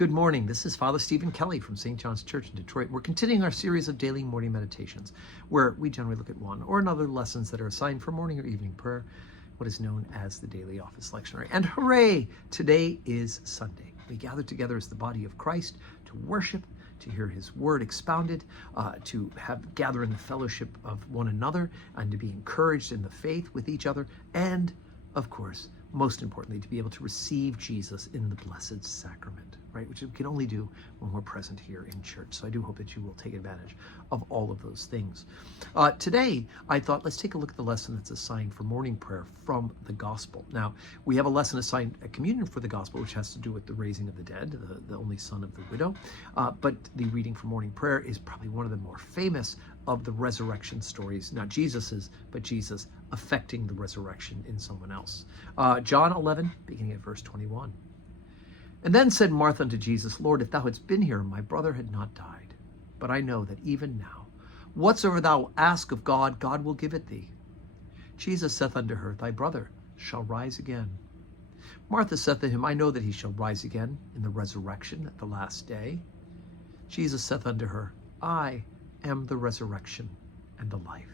Good morning. This is Father Stephen Kelly from St. John's Church in Detroit. We're continuing our series of daily morning meditations, where we generally look at one or another lessons that are assigned for morning or evening prayer, what is known as the daily office lectionary. And hooray! Today is Sunday. We gather together as the body of Christ to worship, to hear his word expounded, to gather in the fellowship of one another, and to be encouraged in the faith with each other, and, of course, most importantly, to be able to receive Jesus in the Blessed Sacrament, right? Which we can only do when we're present here in church. So I do hope that you will take advantage of all of those things. Today, I thought, let's take a look at the lesson that's assigned for morning prayer from the Gospel. Now, we have a lesson assigned at communion for the Gospel, which has to do with the raising of the dead, the only son of the widow. But the reading for morning prayer is probably one of the more famous of the resurrection stories, not Jesus's, but Jesus affecting the resurrection in someone else. John 11, beginning at verse 21. And then said Martha unto Jesus, Lord, if thou hadst been here, my brother had not died. But I know that even now, whatsoever thou ask of God, God will give it thee. Jesus saith unto her, Thy brother shall rise again. Martha saith to him, I know that he shall rise again in the resurrection at the last day. Jesus saith unto her, I am the resurrection and the life.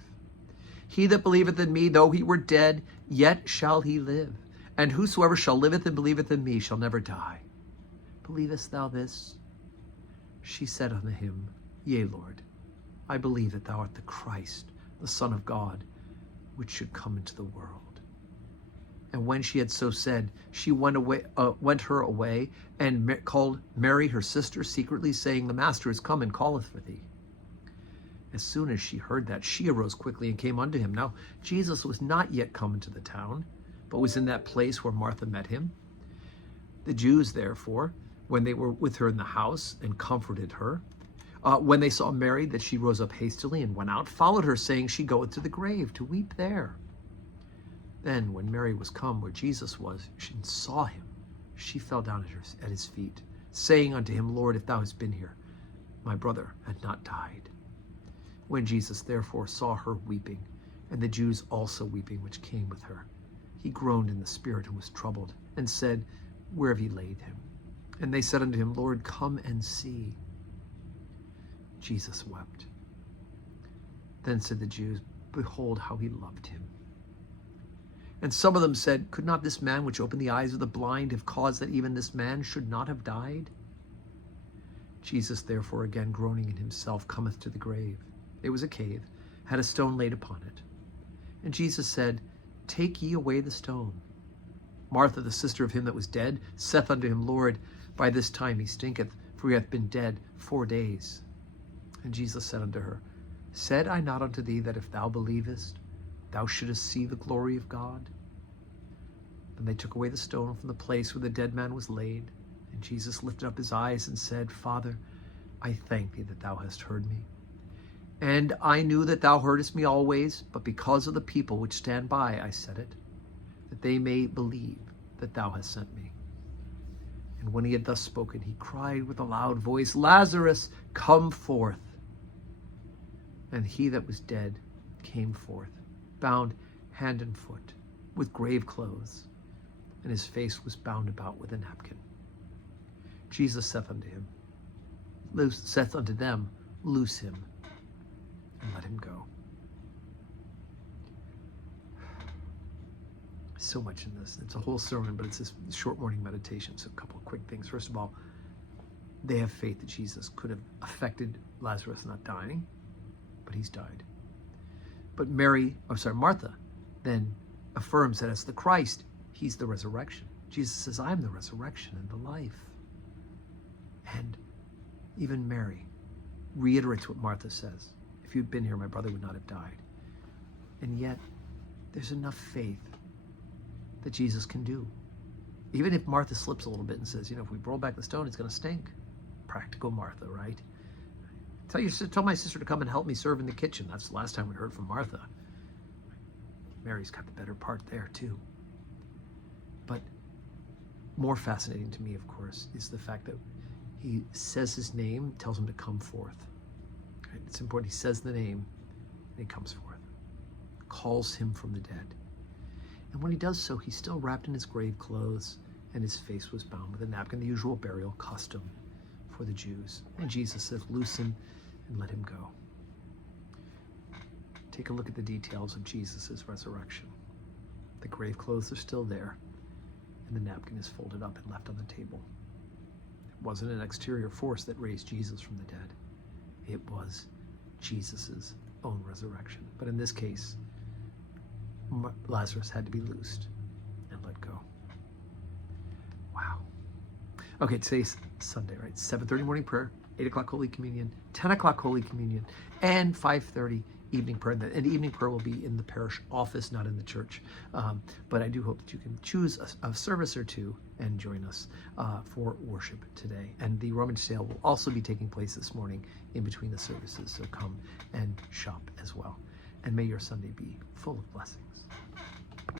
He that believeth in me, though he were dead, yet shall he live. And whosoever shall liveth and believeth in me shall never die. Believest thou this? She said unto him, Yea, Lord, I believe that thou art the Christ, the Son of God, which should come into the world. And when she had so said, she went her away, and called Mary her sister secretly, saying, The Master is come and calleth for thee. As soon as she heard that, she arose quickly and came unto him. Now Jesus was not yet come into the town, but was in that place where Martha met him. The Jews, therefore, when they were with her in the house and comforted her, when they saw Mary, that she rose up hastily and went out, followed her, saying, She goeth to the grave to weep there. Then when Mary was come where Jesus was, and saw him, she fell down at his feet, saying unto him, Lord, if thou hadst been here, my brother had not died. When Jesus therefore saw her weeping, and the Jews also weeping which came with her, he groaned in the spirit and was troubled, and said, Where have ye laid him? And they said unto him, Lord, come and see. Jesus wept. Then said the Jews, Behold how he loved him. And some of them said, Could not this man which opened the eyes of the blind have caused that even this man should not have died? Jesus therefore, again groaning in himself, cometh to the grave. It was a cave, had a stone laid upon it. And Jesus said, Take ye away the stone. Martha, the sister of him that was dead, saith unto him, Lord, by this time he stinketh, for he hath been dead 4 days. And Jesus said unto her, Said I not unto thee that if thou believest, thou shouldest see the glory of God? And they took away the stone from the place where the dead man was laid. And Jesus lifted up his eyes and said, Father, I thank thee that thou hast heard me. And I knew that thou heardest me always, but because of the people which stand by, I said it, that they may believe that thou hast sent me. And when he had thus spoken, he cried with a loud voice, Lazarus, come forth. And he that was dead came forth, bound hand and foot, with grave clothes, and his face was bound about with a napkin. Jesus saith unto them, Loose him, and let him go. So much in this. It's a whole sermon, but it's this short morning meditation. So a couple of quick things. First of all, they have faith that Jesus could have affected Lazarus not dying, but he's died. But Martha then affirms that as the Christ, he's the resurrection. Jesus says, I'm the resurrection and the life. And even Mary reiterates what Martha says. If you'd been here, my brother would not have died. And yet, there's enough faith that Jesus can do. Even if Martha slips a little bit and says, if we roll back the stone, it's going to stink. Practical Martha, right? Tell my sister to come and help me serve in the kitchen. That's the last time we heard from Martha. Mary's got the better part there too. But more fascinating to me, of course, is the fact that he says his name, tells him to come forth. Right? It's important. He says the name and he comes forth, calls him from the dead. And when he does so, he's still wrapped in his grave clothes and his face was bound with a napkin, the usual burial custom for the Jews. And Jesus says, loose him and let him go. Take a look at the details of Jesus' resurrection. The grave clothes are still there, and the napkin is folded up and left on the table. It wasn't an exterior force that raised Jesus from the dead. It was Jesus' own resurrection. But in this case, Lazarus had to be loosed and let go. Wow. Okay, today's Sunday, right? 7:30 morning prayer, 8 o'clock Holy Communion, 10 o'clock Holy Communion, and 5:30 evening prayer. And the evening prayer will be in the parish office, not in the church. But I do hope that you can choose a service or two and join us for worship today. And the rummage sale will also be taking place this morning in between the services. So come and shop as well. And may your Sunday be full of blessings.